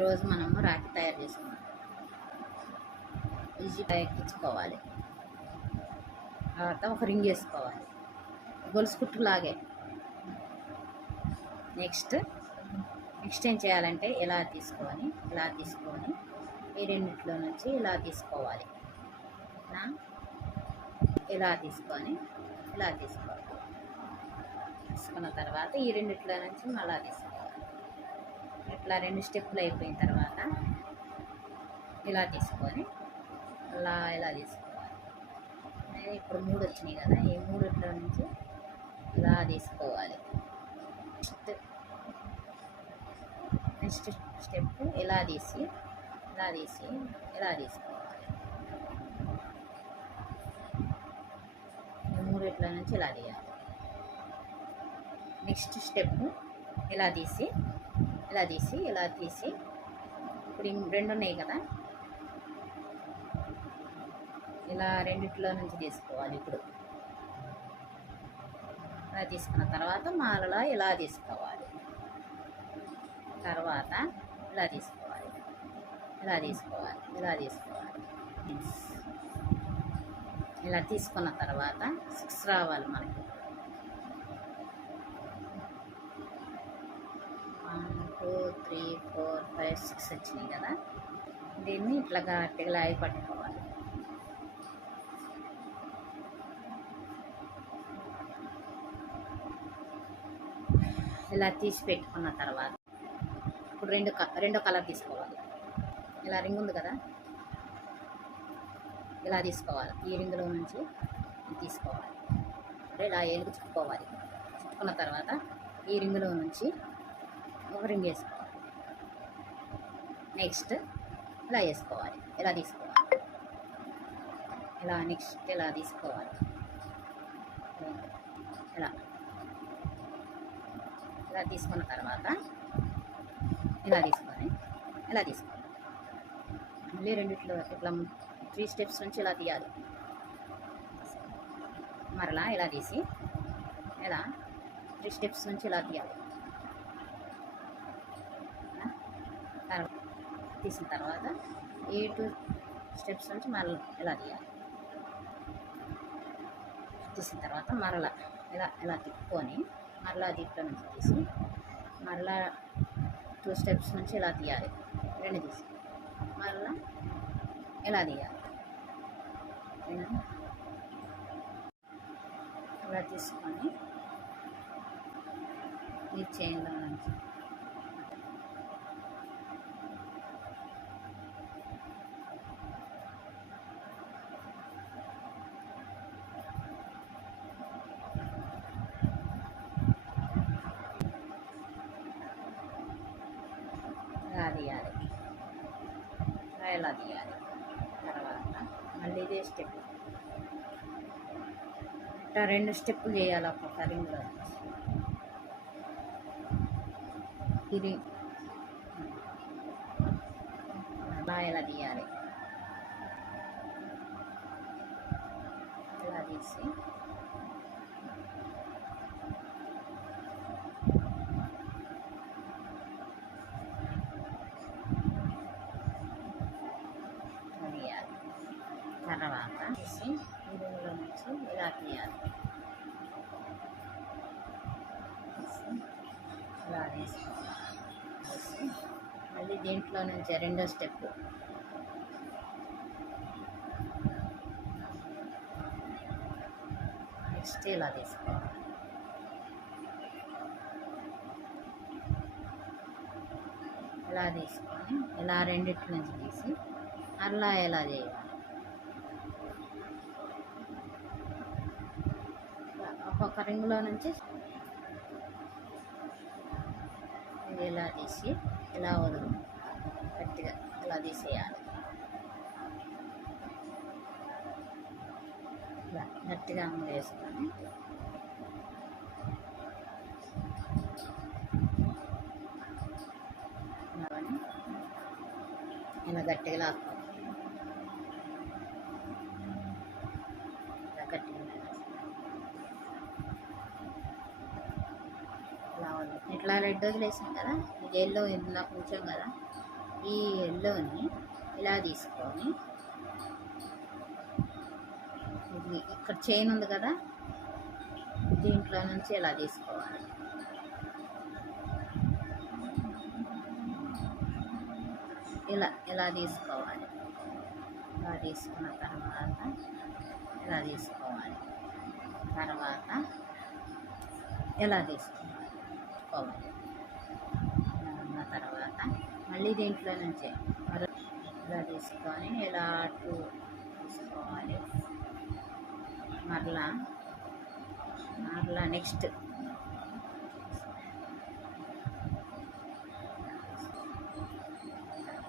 ఈరోజు మనము రాఖీ తయారు చేసుకున్నాం. ఈజీగా ఎక్కించుకోవాలి. తర్వాత ఒక రింగ్ వేసుకోవాలి, గొలుసు కుట్టులాగే. నెక్స్ట్ ఏం చేయాలంటే ఇలా తీసుకొని ఈ రెండిట్లో నుంచి ఇలా తీసుకోవాలి. ఇలా తీసుకొని తీసుకున్న తర్వాత ఈ రెండిట్లో నుంచి మళ్ళా తీసుకోవాలి. ఇట్లా 2 స్టెప్పులు అయిపోయిన తర్వాత ఇలా తీసుకొని ఇలా తీసుకోవాలి. ఇప్పుడు 3 వచ్చినాయి కదా, ఈ 3 నుంచి ఇలా తీసుకోవాలి. నెక్స్ట్ స్టెప్ ఇలా తీసి ఇలా తీసుకోవాలి. ఈ 3 నుంచి ఇలా తీయాలి. నెక్స్ట్ స్టెప్ ఇలా తీసి ఇప్పుడు 2 ఉన్నాయి కదా, ఇలా 2 నుంచి తీసుకోవాలి. ఇప్పుడు ఇలా తీసుకున్న తర్వాత మాలలా ఇలా తీసుకోవాలి. తర్వాత ఇలా తీసుకోవాలి. ఇలా తీసుకున్న తర్వాత 6 రావాలి మనకి. 1 2 3 4 5 6 వచ్చినాయి కదా, దీన్ని ఇట్లా గట్టిగా లాగి పట్టుకోవాలి. ఇలా తీసి పెట్టుకున్న తర్వాత ఇప్పుడు రెండో కలర్ తీసుకోవాలి. ఇలా రింగ్ ఉంది కదా, ఇలా తీసుకోవాలి. ఈ రింగులో నుంచి తీసుకోవాలి. ఇలా ఏనుగు చుట్టుకోవాలి. చుట్టుకున్న తర్వాత ఈ రింగులో నుంచి ఒక రింగ్ వేసుకోవాలి. నెక్స్ట్ ఇలా వేసుకోవాలి. ఇలా తీసుకోవాలి. నెక్స్ట్ ఇలా తీసుకోవాలి. ఇలా తీసుకున్న తర్వాత ఇలా తీసుకోవాలి. మళ్ళీ రెండిట్లో ఇట్లా 3 స్టెప్స్ నుంచి ఇలా తీయాలి. మరలా ఇలా తీసి 3 స్టెప్స్ నుంచి ఇలా తీయాలి. తీసిన తర్వాత ఈ 2 స్టెప్స్ నుంచి మరలా ఇలా తీయాలి. తీసిన తర్వాత మరలా ఇలా తిప్పుకొని మరలా దీంట్లో నుంచి తీసి మరలా 2 స్టెప్స్ నుంచి ఇలా తీయాలి. 2 తీసి మరలా ఇలా తీయాలి. ఇలా తీసుకొని ఈ చైన్లో నుంచి ఇలా తీయాలి. తర్వాత మళ్ళీ ఇదే స్టెప్ ఇట్లా 2 స్టెప్పులు చేయాలి. ఒక్కొక్క రింగ్లో ఇది ఇలా తీయాలి. ఇలా తీసి తర్వాత తీసి ఈ రింగులో నుంచి ఇలా తీయాలి. ఇలా తీసుకోవాలి. మళ్ళీ దీంట్లో నుంచి రెండో స్టెప్ నెక్స్ట్ ఇలా తీసుకోవాలి. ఇలా తీసుకొని ఇలా రెండిట్లో నుంచి తీసి అలా ఎలా చేయాలి. ఒక్కొక్క రింగులో నుంచి ఇలా తీసి ఇలా వదులు గట్టిగా ఇలా తీసేయాలి. ఇలా గట్టిగా వేసుకొని ఇలా గట్టిగా లాక్కోవాలి. ఇలా గట్టిగా ఇట్లా రెడ్ వదిలేసాం కదా, ఇది ఎల్లో ఇందులో కొంచెం కదా, ఈ ఎల్లోని ఇలా తీసుకొని ఇది ఇక్కడ చైన్ ఉంది కదా, దీంట్లో నుంచి ఇలా తీసుకోవాలి. ఇలా తీసుకోవాలి. ఇలా తీసుకున్న తర్వాత ఇలా తీసుకోవాలి. తర్వాత ఇలా తీసుకోవాలి. ఇలా ఉన్న తర్వాత మళ్ళీ దీంట్లో నుంచే ఇలా తీసుకొని ఇలా అటు తీసుకోవాలి. మరలా నెక్స్ట్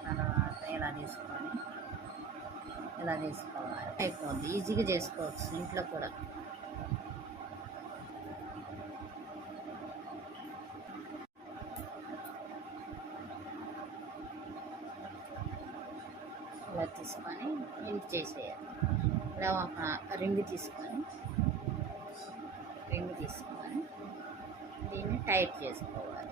తర్వాత ఇలా తీసుకోవాలి. అయిపోద్ది. ఈజీగా చేసుకోవచ్చు ఇంట్లో కూడా. ఇలా తీసుకొని ఇంటి చేసేయాలి. ఇలా ఒక రింగ్ తీసుకొని దీన్ని టైట్ చేసుకోవాలి.